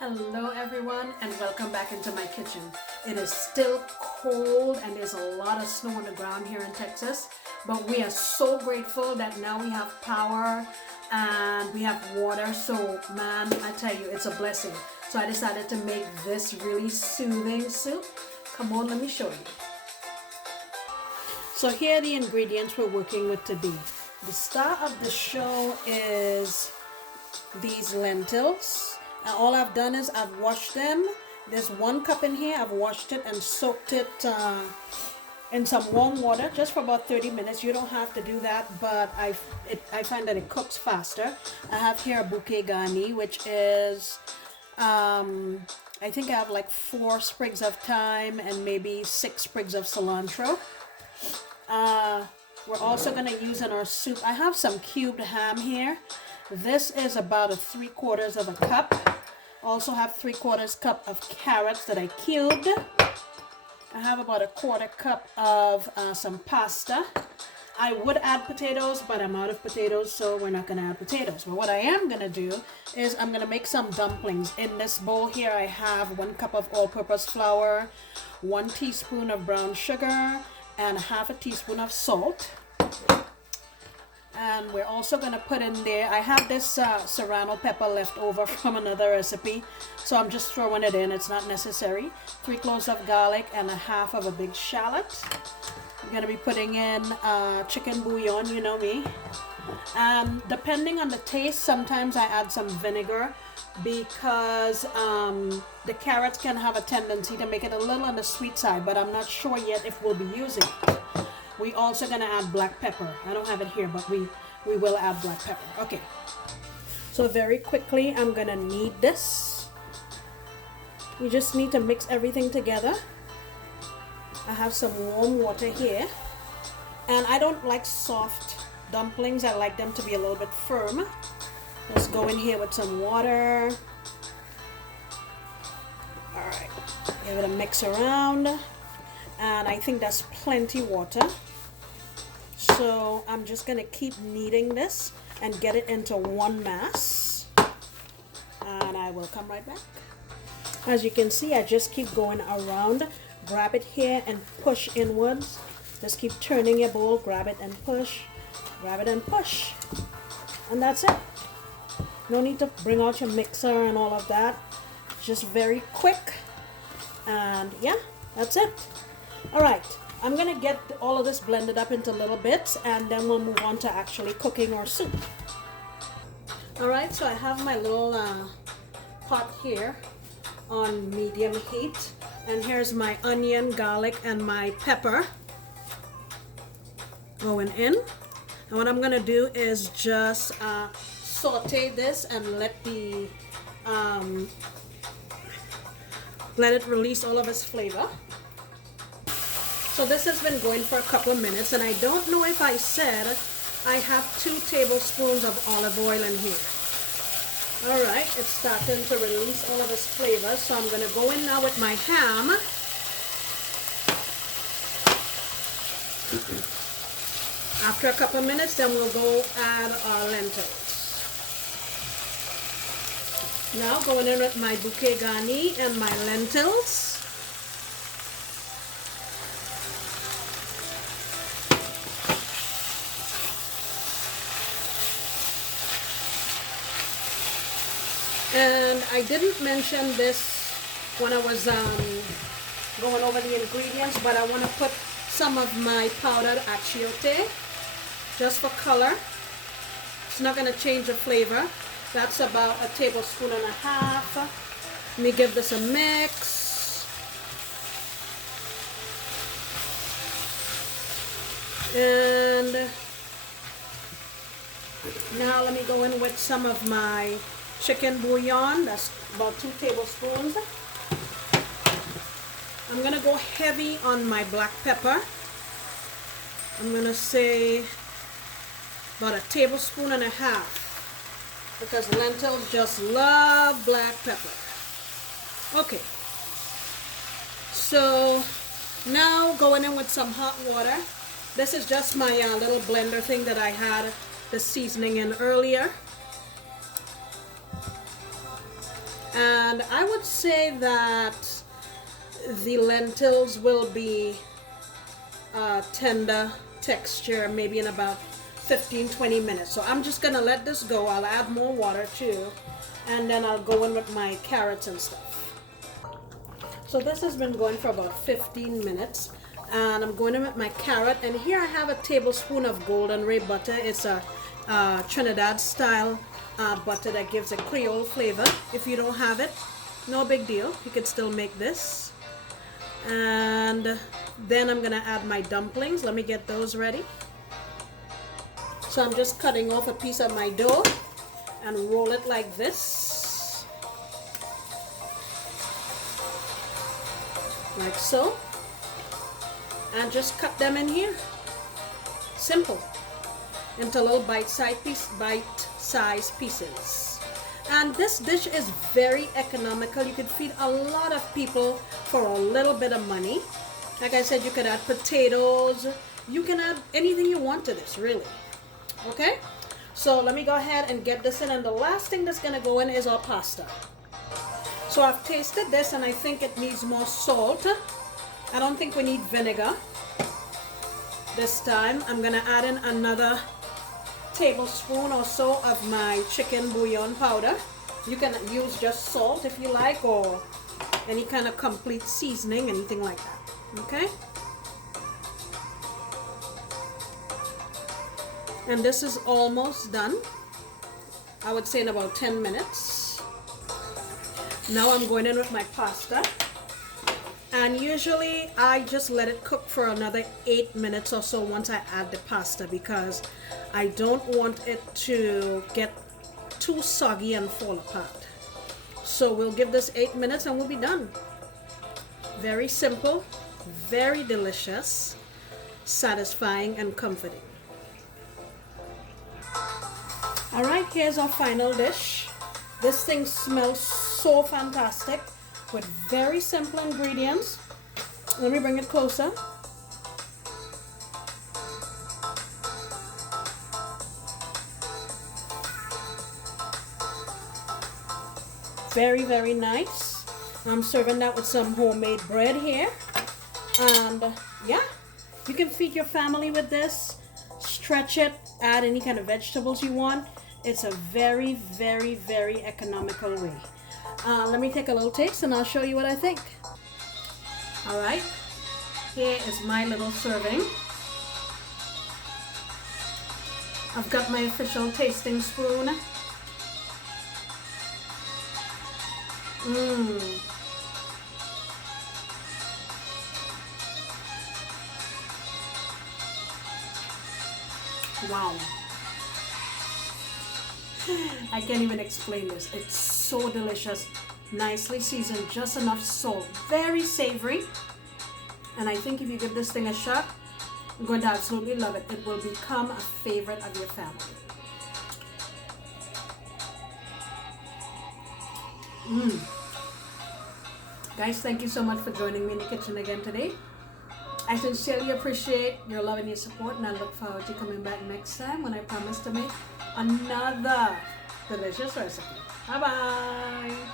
Hello everyone and welcome back into my kitchen. It is still cold and there's a lot of snow on the ground here in Texas, but we are so grateful that now we have power and we have water. So man, I tell you, it's a blessing. So I decided to make this really soothing soup. Come on, let me show you. So here are the ingredients we're working with today. The star of the show is these lentils. And all I've done is I've washed them. There's 1 cup in here. I've washed it and soaked it in some warm water just for about 30 minutes. You don't have to do that, but I find that it cooks faster. I have here a bouquet garni, which is I think I have like 4 sprigs of thyme and maybe 6 sprigs of cilantro. We're also going to use in our soup, I have some cubed ham here. This is about 3/4 of a cup. Also have 3/4 cup of carrots that I cubed. I have about 1/4 cup of some pasta. I would add potatoes, but I'm out of potatoes, so we're not going to add potatoes. But what I am going to do is I'm going to make some dumplings. In this bowl here, I have 1 cup of all-purpose flour, 1 teaspoon of brown sugar, and 1/2 teaspoon of salt. And we're also going to put in there, I have this serrano pepper left over from another recipe, so I'm just throwing it in. It's not necessary. 3 cloves of garlic and 1/2 of a big shallot. I'm going to be putting in chicken bouillon, you know me. And depending on the taste, sometimes I add some vinegar because the carrots can have a tendency to make it a little on the sweet side, but I'm not sure yet if we'll be using it. We also gonna add black pepper. I don't have it here, but we will add black pepper. Okay. So very quickly, I'm gonna knead this. You just need to mix everything together. I have some warm water here, and I don't like soft dumplings. I like them to be a little bit firm. Let's go in here with some water. All right. Give it a mix around. And I think that's plenty water. So I'm just going to keep kneading this and get it into one mass. And I will come right back. As you can see, I just keep going around. Grab it here and push inwards. Just keep turning your bowl. Grab it and push. Grab it and push. And that's it. No need to bring out your mixer and all of that. Just very quick. And yeah, that's it. Alright, I'm going to get all of this blended up into little bits and then we'll move on to actually cooking our soup. Alright, so I have my little pot here on medium heat, and here's my onion, garlic, and my pepper going in. And what I'm going to do is just saute this and let it release all of its flavor. So this has been going for a couple of minutes, and I don't know if I said I have 2 tablespoons of olive oil in here. Alright, it's starting to release all of its flavors, so I'm going to go in now with my ham. After a couple of minutes, then we'll go add our lentils. Now going in with my bouquet garni and my lentils. And I didn't mention this when I was going over the ingredients, but I want to put some of my powdered achiote just for color. It's not going to change the flavor. That's about 1.5 tablespoons. Let me give this a mix. And now let me go in with some of my chicken bouillon. That's about 2 tablespoons. I'm going to go heavy on my black pepper. I'm going to say about 1.5 tablespoons because lentils just love black pepper. Okay. So now going in with some hot water. This is just my little blender thing that I had the seasoning in earlier. And I would say that the lentils will be tender texture maybe in about 15-20 minutes. So I'm just gonna let this go. I'll add more water too, and then I'll go in with my carrots and stuff. So this has been going for about 15 minutes, and I'm going in with my carrot. And here I have a tablespoon of golden ray butter. It's a Trinidad style butter that gives a Creole flavor. If you don't have it, no big deal, you can still make this. And then I'm gonna add my dumplings. Let me get those ready. So I'm just cutting off a piece of my dough and roll it like this, like so, and just cut them in here, simple, into little bite-sized pieces. And this dish is very economical. You could feed a lot of people for a little bit of money. Like I said, you could add potatoes, you can add anything you want to this, really. Okay, so let me go ahead and get this in, and the last thing that's gonna go in is our pasta. So I've tasted this and I think it needs more salt. I don't think we need vinegar this time. I'm gonna add in another tablespoon or so of my chicken bouillon powder. You can use just salt if you like, or any kind of complete seasoning, anything like that. Okay, and this is almost done. I would say in about 10 minutes. Now I'm going in with my pasta, and usually I just let it cook for another 8 minutes or so once I add the pasta, because I don't want it to get too soggy and fall apart. So we'll give this 8 minutes and we'll be done. Very simple, very delicious, satisfying and comforting. All right, here's our final dish. This thing smells so fantastic with very simple ingredients. Let me bring it closer. Very, very nice. I'm serving that with some homemade bread here. And yeah, you can feed your family with this. Stretch it, add any kind of vegetables you want. It's a very, very, very economical way. Let me take a little taste and I'll show you what I think. All right, here is my little serving. I've got my official tasting spoon. Wow. I can't even explain this. It's so delicious. Nicely seasoned, just enough salt. Very savory. And I think if you give this thing a shot, you're going to absolutely love it. It will become a favorite of your family. Guys, thank you so much for joining me in the kitchen again today. I sincerely appreciate your love and your support, and I look forward to coming back next time when I promise to make another delicious recipe. Bye bye.